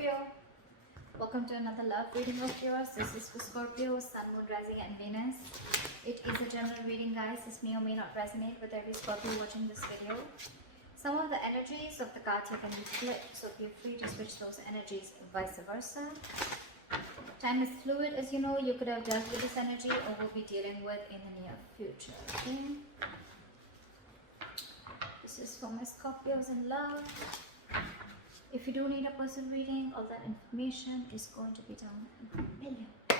Scorpio. Welcome to another love reading of yours. This is for Scorpio, Sun, Moon, Rising and Venus. It is a general reading, guys. This may or may not resonate with every Scorpio watching this video. Some of the energies of the cards here can be flipped, so feel free to switch those energies, vice versa. Time is fluid, as you know. You could have dealt with this energy or will be dealing with in the near future. Okay? This is for my Scorpios in love. If you do need a person reading, all that information is going to be down below.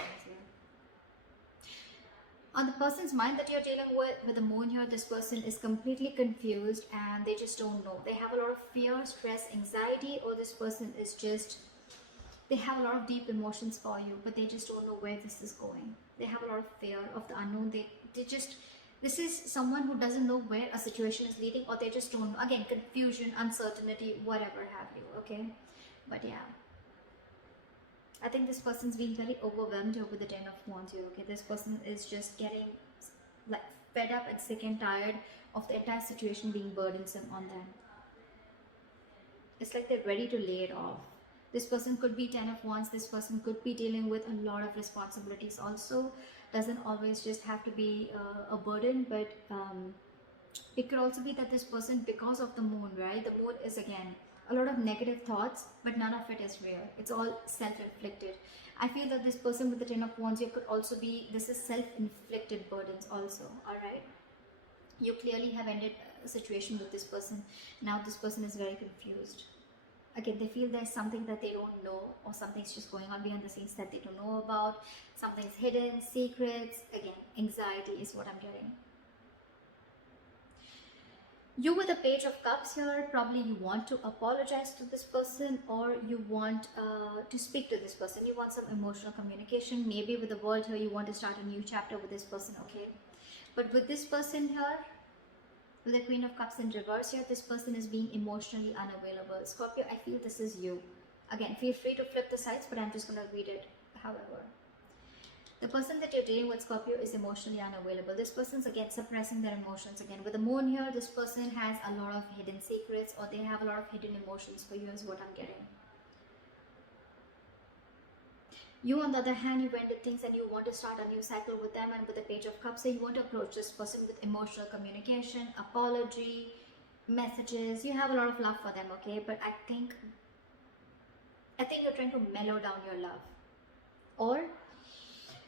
On the person's mind that you're dealing with the moon here, this person is completely confused and they just don't know. They have a lot of fear, stress, anxiety, or this person is just, they have a lot of deep emotions for you, but they just don't know where this is going. They have a lot of fear of the unknown. This is someone who doesn't know where a situation is leading, or they just don't know. Again, confusion, uncertainty, whatever have you, okay? But yeah, I think this person's being very overwhelmed here with the Ten of Wands here, okay? This person is just getting like fed up and sick and tired of the entire situation being burdensome on them. It's like they're ready to lay it off. This person could be Ten of Wands. This person could be dealing with a lot of responsibilities also. Doesn't always just have to be a burden, but it could also be that this person, because of the moon, right? The moon is again a lot of negative thoughts, but none of it is real. It's all self-inflicted. I feel that this person with the Ten of Wands, you could also be, this is self-inflicted burdens also, all right? You clearly have ended a situation with this person. Now this person is very confused. Again, they feel there's something that they don't know, or something's just going on behind the scenes that they don't know about. Something's hidden, secrets. Again, anxiety is what I'm getting. You with the Page of Cups here, probably you want to apologize to this person, or you want to speak to this person. You want some emotional communication. Maybe with the World here, you want to start a new chapter with this person, okay? But with this person here, with the Queen of Cups in reverse here, this person is being emotionally unavailable. Scorpio, I feel this is you. Again, feel free to flip the sides, but I'm just going to read it. However, the person that you're dealing with, Scorpio, is emotionally unavailable. This person's again suppressing their emotions. Again, with the moon here, this person has a lot of hidden secrets, or they have a lot of hidden emotions for you, is what I'm getting. You, on the other hand, you ended things and you want to start a new cycle with them, and with the Page of Cups, so you want to approach this person with emotional communication, apology, messages. You have a lot of love for them, okay? But I think you're trying to mellow down your love. Or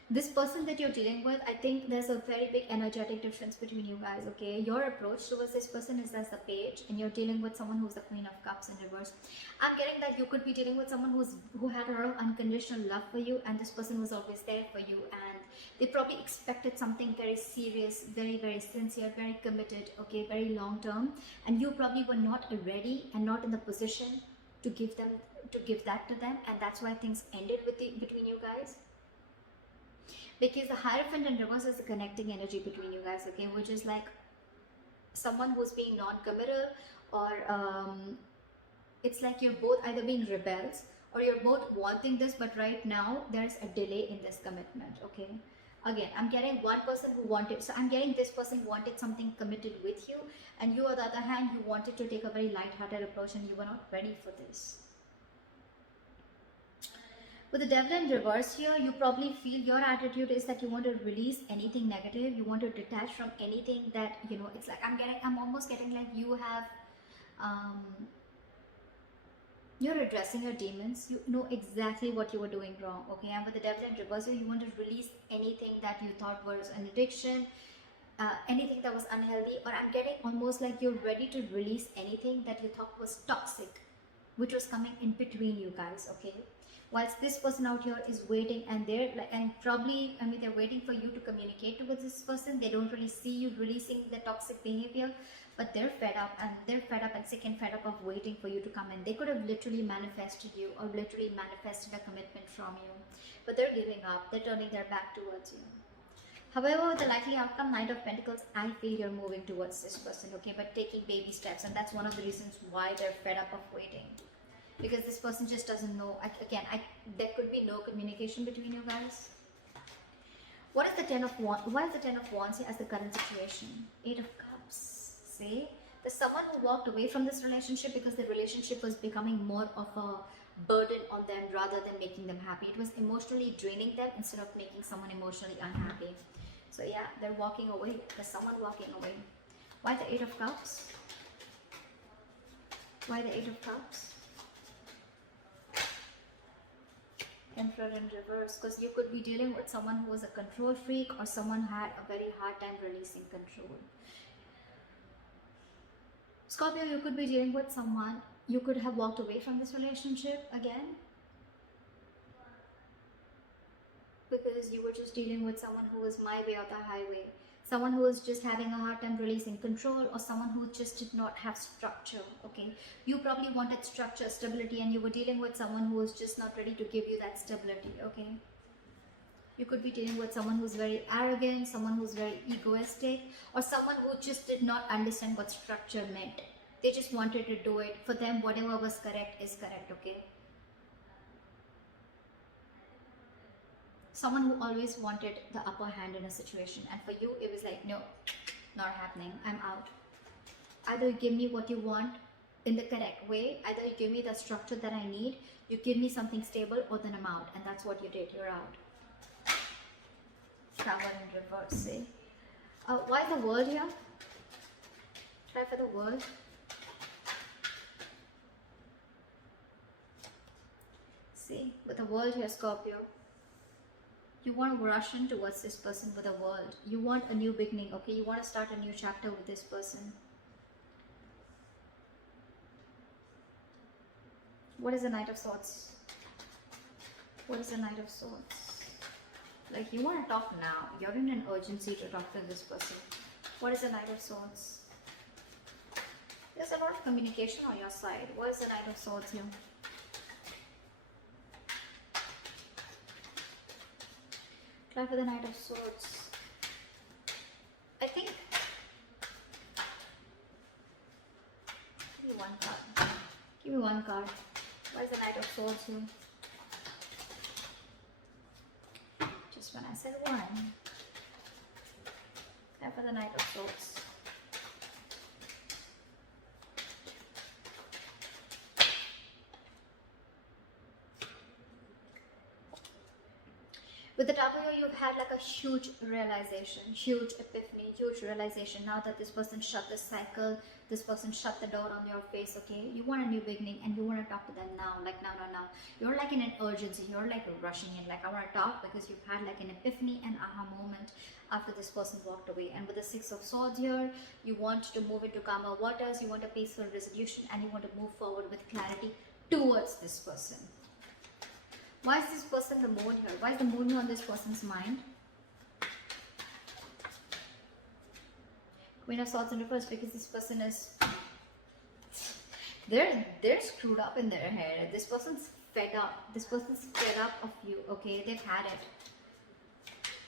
this person that you're dealing with, I think there's a very big energetic difference between you guys, okay? Your approach towards this person is as the Page, and you're dealing with someone who's the Queen of Cups in reverse. I'm getting that you could be dealing with someone who had a lot of unconditional love for you, and this person was always there for you, and they probably expected something very serious, very, very sincere, very committed, okay, very long term, and you probably were not ready and not in the position to give that to them, and that's why things ended between you guys. Because the Hierophant in reverse is the connecting energy between you guys, okay, which is like someone who's being non-committal, or it's like you're both either being rebels, or you're both wanting this, but right now there's a delay in this commitment, okay? Again, I'm getting one person who wanted, so I'm getting this person wanted something committed with you, and you, on the other hand, you wanted to take a very light-hearted approach, and you were not ready for this. With the Devil in reverse here, you probably feel your attitude is that you want to release anything negative. You want to detach from anything that, you know, it's like I'm almost getting like you have, you're addressing your demons. You know exactly what you were doing wrong, okay? And with the Devil in reverse here, you want to release anything that you thought was an addiction, anything that was unhealthy, or I'm getting almost like you're ready to release anything that you thought was toxic, which was coming in between you guys, okay? Whilst this person out here is waiting, and they're like, and probably, I mean, they're waiting for you to communicate with this person. They don't really see you releasing the toxic behavior, but they're fed up and sick and fed up of waiting for you to come in. They could have literally manifested you, or literally manifested a commitment from you, but they're giving up. They're turning their back towards you. However, with the likely outcome, Knight of Pentacles, I feel you're moving towards this person, okay, but taking baby steps, and that's one of the reasons why they're fed up of waiting. Because this person just doesn't know. There could be no communication between you guys. What is the Ten of Wands? Why is the Ten of Wands here as the current situation? Eight of Cups. See? There's someone who walked away from this relationship because the relationship was becoming more of a burden on them rather than making them happy. It was emotionally draining them instead of making someone emotionally unhappy. So yeah, they're walking away. There's someone walking away. Why the Eight of Cups? Why the Eight of Cups? Emperor in reverse, because you could be dealing with someone who was a control freak or someone who had a very hard time releasing control. Scorpio, you could be dealing with someone, you could have walked away from this relationship again because you were just dealing with someone who was my way or the highway. Someone who was just having a hard time releasing control, or someone who just did not have structure. Okay, you probably wanted structure, stability, and you were dealing with someone who was just not ready to give you that stability. Okay, you could be dealing with someone who's very arrogant, someone who's very egoistic, or someone who just did not understand what structure meant. They just wanted to do it. For them, whatever was correct is correct. Okay, someone who always wanted the upper hand in a situation, and for you it was like, no, not happening, I'm out. Either you give me what you want in the correct way, either you give me the structure that I need, you give me something stable, or then I'm out. And that's what you did. You're out. That one in reverse. See, why the World here? Try for the World. See, with the World here, Scorpio, you want to rush in towards this person with a world. You want a new beginning, okay? You want to start a new chapter with this person. What is the Knight of Swords? What is the Knight of Swords? Like, you want to talk now. You're in an urgency to talk to this person. What is the Knight of Swords? There's a lot of communication on your side. What is the Knight of Swords here? Try for the Knight of Swords. I think... Give me one card. Give me one card. Why is the Knight of Swords here? Just when I said one. Try for the Knight of Swords. With the Tower, you've had like a huge realization, huge epiphany, huge realization. Now that this person shut the cycle, this person shut the door on your face, okay? You want a new beginning and you want to talk to them now, like now. You're like in an urgency, you're like rushing in, like I want to talk because you've had like an epiphany and aha moment after this person walked away. And with the Six of Swords here, you want to move into calmer waters, you want a peaceful resolution, and you want to move forward with clarity towards this person. Why is this person the moon here? Why is the moon on this person's mind? Queen of Swords in reverse, because this person is... They're screwed up in their head. This person's fed up. This person's fed up of you, okay? They've had it.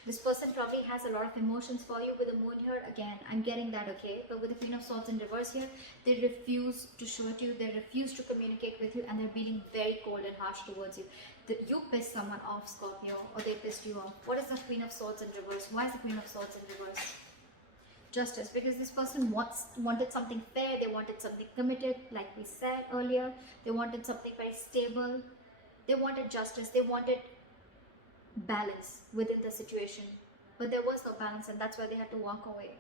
This person probably has a lot of emotions for you. With the moon here, again, I'm getting that, okay? But with the Queen of Swords in reverse here, they refuse to show it to you. They refuse to communicate with you, and they're being very cold and harsh towards you. You pissed someone off, Scorpio, or they pissed you off. What is the Queen of Swords in reverse? Why is the Queen of Swords in reverse? Justice, because this person wanted something fair. They wanted something committed, like we said earlier. They wanted something very stable. They wanted justice. They wanted balance within the situation, but there was no balance, and that's why they had to walk away.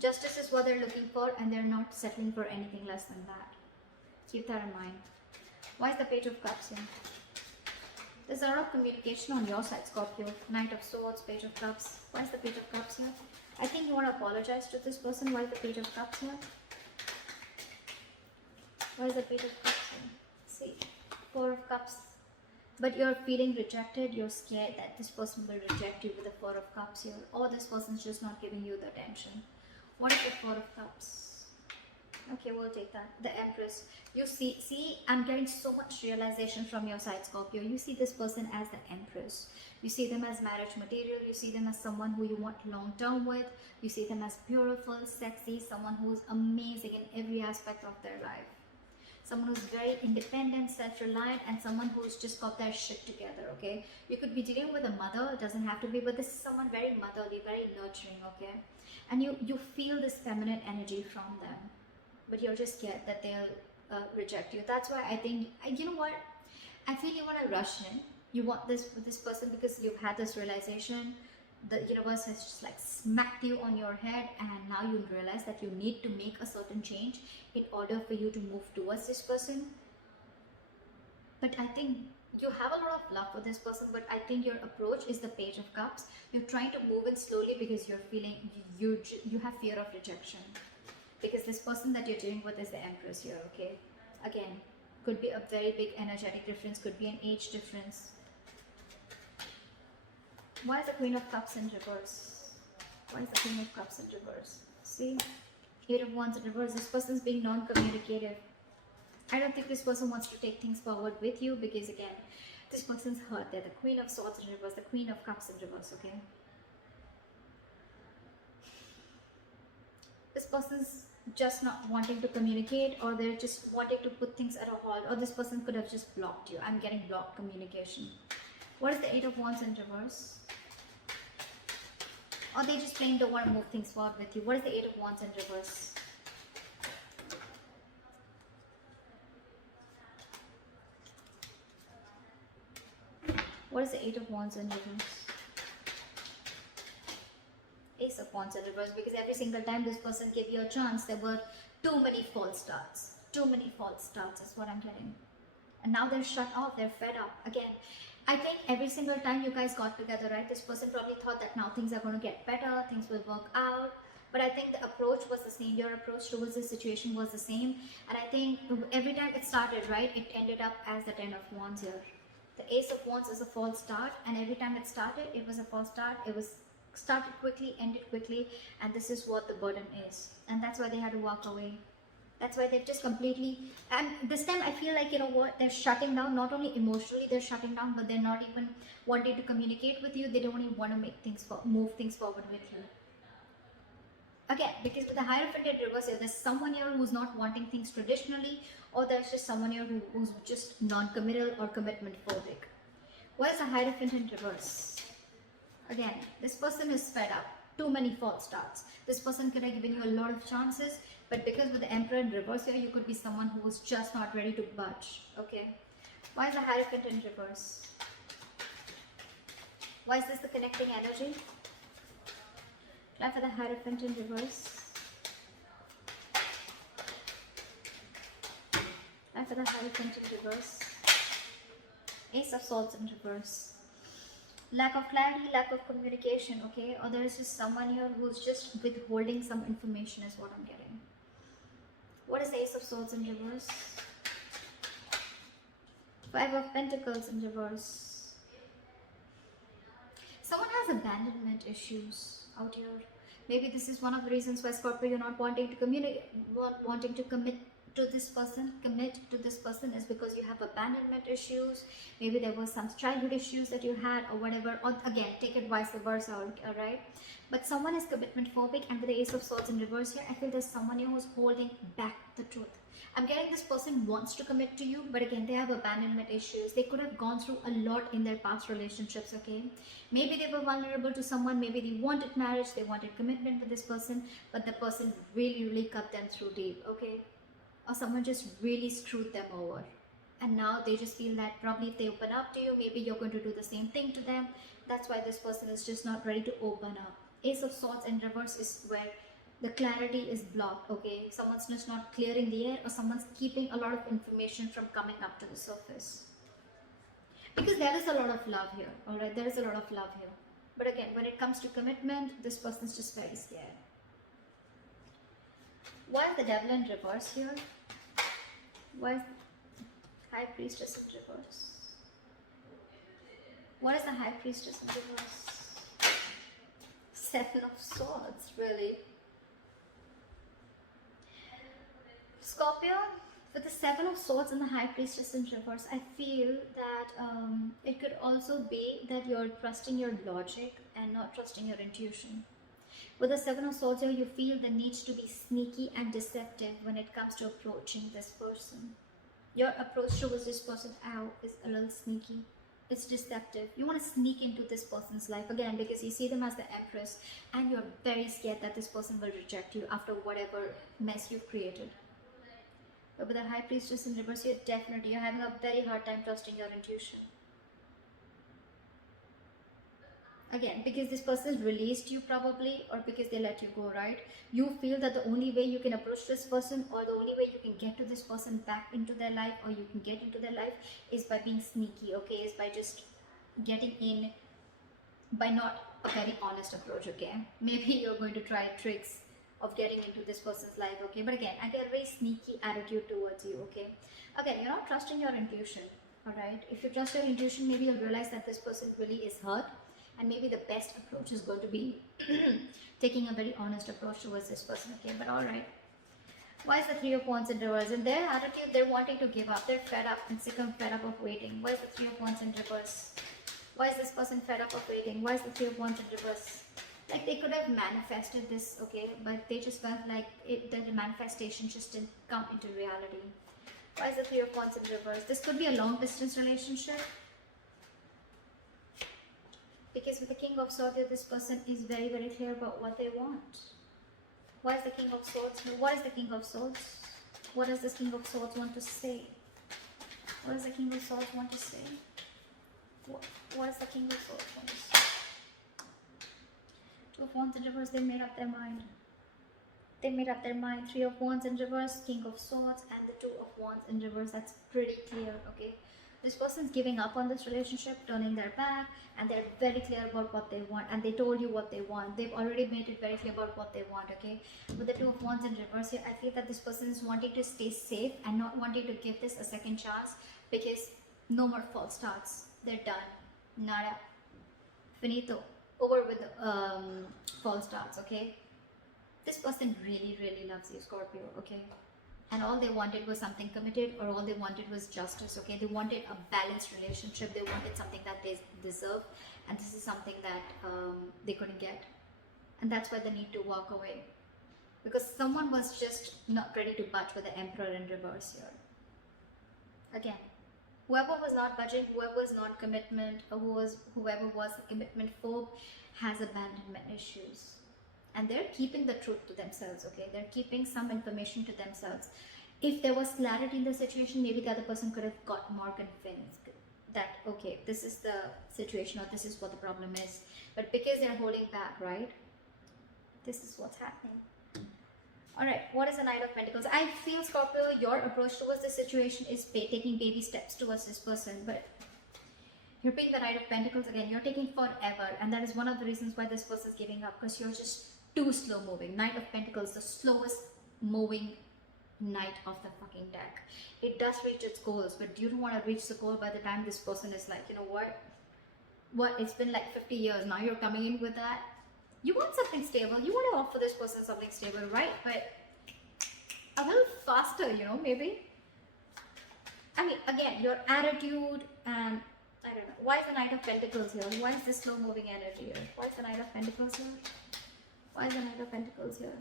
Justice is what they're looking for, and they're not settling for anything less than that. Keep that in mind. Why is the Page of Cups here? There's a lot of communication on your side, Scorpio. Knight of Swords, Page of Cups. Why is the Page of Cups here? I think you want to apologize to this person. Why is the Page of Cups here? Why is the Page of Cups here? See, Four of Cups. But you're feeling rejected, you're scared that this person will reject you with the Four of Cups here, or this person's just not giving you the attention. What is the Four of Cups? Okay, we'll take that. The Empress. You see, I'm getting so much realization from your side, Scorpio. You see this person as the Empress. You see them as marriage material. You see them as someone who you want long term with. You see them as beautiful, sexy, someone who's amazing in every aspect of their life. Someone who's very independent, self-reliant, and someone who's just got their shit together, okay? You could be dealing with a mother, it doesn't have to be, but this is someone very motherly, very nurturing, okay? And you feel this feminine energy from them, but you're just scared that they'll reject you. That's why I think, you know what, I feel you want to rush in. You want this with this person because you've had this realization. The universe has just like smacked you on your head, and now you realize that you need to make a certain change in order for you to move towards this person. But I think you have a lot of love for this person, but I think your approach is the Page of Cups. You're trying to move in slowly because you're feeling you have fear of rejection, because this person that you're dealing with is the Empress here. Okay, again, could be a very big energetic difference, could be an age difference. Why is the Queen of Cups in reverse? Why is the Queen of Cups in reverse? See, Eight of Wands in reverse. This person is being non-communicative. I don't think this person wants to take things forward with you, because again, this person's hurt. They're the Queen of Swords in reverse, the Queen of Cups in reverse, okay? This person's just not wanting to communicate, or they're just wanting to put things at a halt, or this person could have just blocked you. I'm getting blocked communication. What is the Eight of Wands in reverse? Or they just plain don't want to move things forward with you. What is the Eight of Wands in reverse? What is the Eight of Wands in reverse? Ace of Wands in reverse, because every single time this person gave you a chance, there were too many false starts. Too many false starts is what I'm getting. And now they're shut off, they're fed up. Again, I think every single time you guys got together, right, this person probably thought that now things are going to get better, things will work out. But I think the approach was the same. Your approach towards the situation was the same. And I think every time it started, right, it ended up as the Ten of Wands here. The Ace of Wands is a false start, and every time it started, it was a false start. It was started quickly, ended quickly, and this is what the burden is. And that's why they had to walk away. That's why they've just completely, and this time I feel like, you know what, they're shutting down. Not only emotionally they're shutting down, but they're not even wanting to communicate with you. They don't even want to make things move things forward with you. Again, because with the Hierophant in reverse here, there's someone here who's not wanting things traditionally, or there's just someone here who's just non-committal or commitment phobic. What is the Hierophant in reverse? Again, this person is fed up. Too many false starts. This person could have given you a lot of chances, but because with the Emperor in reverse here, you could be someone who was just not ready to budge. Okay. Why is the Hierophant in reverse? Why is this the connecting energy? Clap for the Hierophant in reverse. Clap for the Hierophant in reverse. Ace of Swords in reverse. Lack of clarity, lack of communication, okay? Or there is just someone here who's just withholding some information is what I'm getting. What is the Ace of Swords in reverse? Five of Pentacles in reverse. Someone has abandonment issues out here. Maybe this is one of the reasons why, Scorpio, you're not wanting to communicate, wanting to commit to this person, is because you have abandonment issues. Maybe there was some childhood issues that you had or whatever. Or again, take it vice versa, alright? But someone is commitment phobic, and with the Ace of Swords in reverse here, I feel there's someone here who's holding back the truth. I'm getting this person wants to commit to you, but again, they have abandonment issues. They could have gone through a lot in their past relationships, okay? Maybe they were vulnerable to someone. Maybe they wanted marriage, they wanted commitment with this person, but the person really cut them through deep, okay? Or someone just really screwed them over, and now they just feel that probably if they open up to you, maybe you're going to do the same thing to them. That's why this person is just not ready to open up. Ace of Swords in reverse is where the clarity is blocked, okay? Someone's just not clearing the air, or someone's keeping a lot of information from coming up to the surface, because there is a lot of love here, all right? There is a lot of love here, but again, when it comes to commitment, this person's just very scared. Why is the Devil in reverse here? Why is High Priestess in reverse? What is the High Priestess in reverse? Seven of Swords, really? Scorpio, with the Seven of Swords and the High Priestess in reverse, I feel that it could also be that you're trusting your logic and not trusting your intuition. With the Seven of Swords here, you feel the need to be sneaky and deceptive when it comes to approaching this person. Your approach towards this person is a little sneaky. It's deceptive. You want to sneak into this person's life, again, because you see them as the Empress, and you're very scared that this person will reject you after whatever mess you've created. But with the High Priestess in reverse, you're having a very hard time trusting your intuition. Again, because this person released you probably, or because they let you go, right? You feel that the only way you can approach this person, or the only way you can get to this person back into their life, or you can get into their life, is by being sneaky, okay? Is by just getting in, by not a very honest approach, okay? Maybe you're going to try tricks of getting into this person's life, okay? But again, I get a very sneaky attitude towards you, okay? Again, you're not trusting your intuition, all right? If you trust your intuition, maybe you'll realize that this person really is hurt, and maybe the best approach is going to be taking a very honest approach towards this person, okay? But all right. Why is the Three of Wands in reverse? In their attitude, they're wanting to give up. They're fed up and sick and fed up of waiting. Why is the Three of Wands in reverse? Why is this person fed up of waiting? Why is the Three of Wands in reverse? Like, they could have manifested this, okay? But they just felt like the manifestation just didn't come into reality. Why is the Three of Wands in reverse? This could be a long distance relationship. Because with the King of Swords, this person is very, very clear about what they want. Why is the King of Swords? What is the King of Swords? What does this King of Swords want to say? What does the King of Swords want to say? What does the King of Swords want to say? Two of Wands in reverse, they made up their mind. They made up their mind. Three of Wands in reverse, King of Swords, and the Two of Wands in reverse. That's pretty clear, okay? This person's giving up on this relationship, turning their back, and they're very clear about what they want, and they told you what they want. They've already made it very clear about what they want, okay? With the Two of Wands in reverse here, I feel that this person is wanting to stay safe and not wanting to give this a second chance, because no more false starts. They're done. Nada. Finito. Over with the false starts, okay? This person really, really loves you, Scorpio, okay? And all they wanted was something committed, or all they wanted was justice, okay? They wanted a balanced relationship. They wanted something that they deserve, and this is something that they couldn't get. And that's why they need to walk away, because someone was just not ready to budge with the Emperor in reverse here. Again, whoever was not budging, whoever was not commitment, or whoever was a commitment phobe has abandonment issues. And they're keeping the truth to themselves, okay? They're keeping some information to themselves. If there was clarity in the situation, maybe the other person could have got more convinced that, okay, this is the situation, or this is what the problem is. But because they're holding back, right? This is what's happening. All right, what is the Knight of Pentacles? I feel, Scorpio, your approach towards this situation is taking baby steps towards this person, but you're being the Knight of Pentacles again. You're taking forever, and that is one of the reasons why this person is giving up, because you're just too slow moving. Knight of Pentacles, the slowest moving knight of the fucking deck. It does reach its goals, but you don't want to reach the goal by the time this person is like, you know what, it's been like 50 years now, you're coming in with that. You want something stable, you want to offer this person something stable, right? But a little faster, you know, maybe. I mean, again, your attitude, and I don't know, why is the Knight of Pentacles here? Why is this slow moving energy here? Why is the Knight of Pentacles here? Why is the Knight of Pentacles here?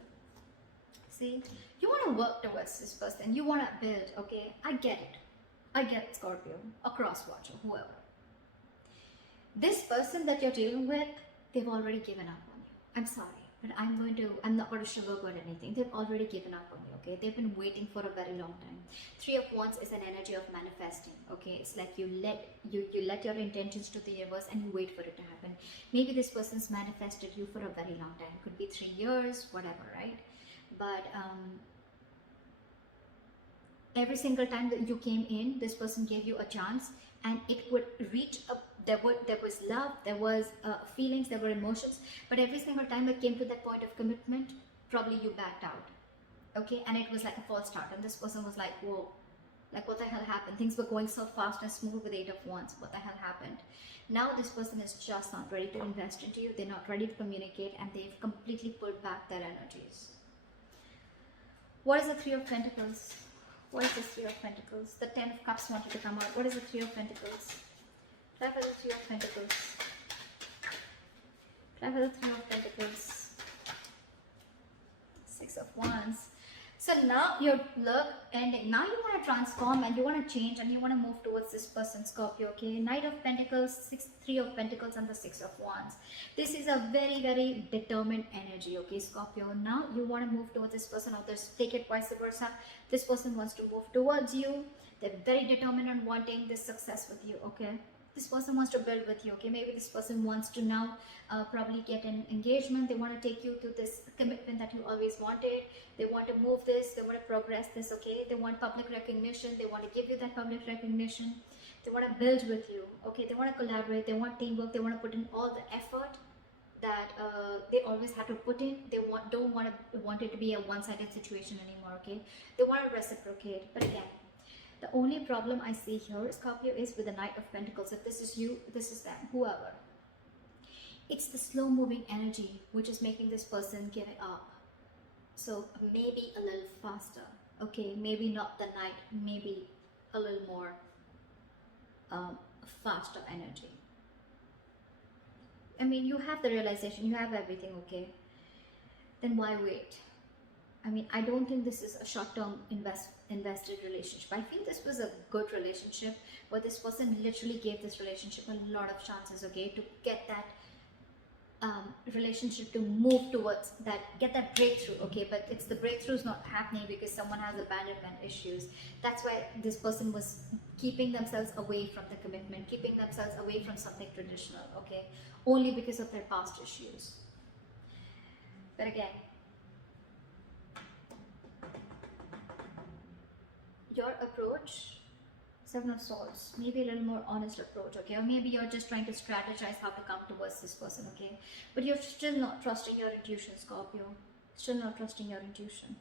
See, you want to work towards this person. You want to build, okay? I get it. I get it, Scorpio. A cross-watcher, whoever. This person that you're dealing with, they've already given up on you. I'm sorry, but I'm not going to sugarcoat anything. They've already given up on you, okay? They've been waiting for a very long time. Three of Wands is an energy of manifesting, okay? It's like you let your intentions to the universe and you wait for it to happen. Maybe this person's manifested you for a very long time. It could be 3 years, whatever, right? But every single time that you came in, this person gave you a chance, and it would reach up. There was love, there was feelings, there were emotions, but every single time it came to that point of commitment, probably you backed out, okay? And it was like a false start, and this person was like, whoa, like what the hell happened? Things were going so fast and smooth with 8 of Wands. What the hell happened? Now this person is just not ready to invest into you. They're not ready to communicate, and they've completely pulled back their energies. What is the Three of Pentacles? What is the Three of Pentacles? The 10 of Cups wanted to come out. What is the Three of Pentacles? Try for the Three of Pentacles. Try for the Three of Pentacles. 6 of Wands. So now your look ending. Now you want to transform and you want to change and you want to move towards this person, Scorpio. Okay, Knight of Pentacles, Three of Pentacles, and the Six of Wands. This is a very, very determined energy. Okay, Scorpio. Now you want to move towards this person, or this, take it vice versa. This person wants to move towards you. They're very determined on wanting this success with you. Okay, this person wants to build with you. Okay, maybe this person wants to now probably get an engagement. They want to take you to this commitment that you always wanted. They want to move this, they want to progress this. Okay, they want public recognition, they want to give you that public recognition, they want to build with you. Okay, they want to collaborate, they want teamwork, they want to put in all the effort that they always had to put in. They don't want it to be a one-sided situation anymore. Okay, they want to reciprocate. But again, the only problem I see here, Scorpio, is with the Knight of Pentacles. If this is you, this is them, whoever. It's the slow moving energy which is making this person give it up. So maybe a little faster. Okay, maybe not the night, maybe a little more faster energy. I mean, you have the realization, you have everything. Okay, then why wait? I mean, I don't think this is a short-term invested relationship. I feel this was a good relationship where this person literally gave this relationship a lot of chances. Okay, to get that relationship to move towards that, get that breakthrough. Okay, but it's the breakthrough is not happening because someone has abandonment issues. That's why this person was keeping themselves away from the commitment, keeping themselves away from something traditional. Okay, only because of their past issues. But again, your approach, Seven of Swords, maybe a little more honest approach. Okay, or maybe you're just trying to strategize how to come towards this person. Okay, but you're still not trusting your intuition, Scorpio. Still not trusting your intuition.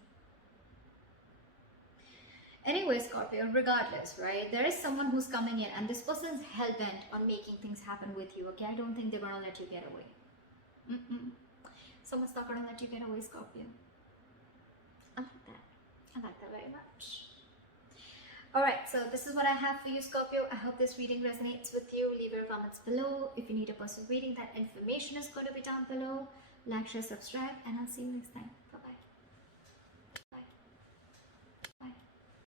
Anyway, Scorpio, regardless, right, there is someone who's coming in and this person's hell-bent on making things happen with you. Okay, I don't think they're gonna let you get away. Someone's not gonna let you get away, Scorpio. I like that. I like that very much. Alright, so this is what I have for you, Scorpio. I hope this reading resonates with you. Leave your comments below. If you need a personal reading, that information is going to be down below. Like, share, subscribe, and I'll see you next time.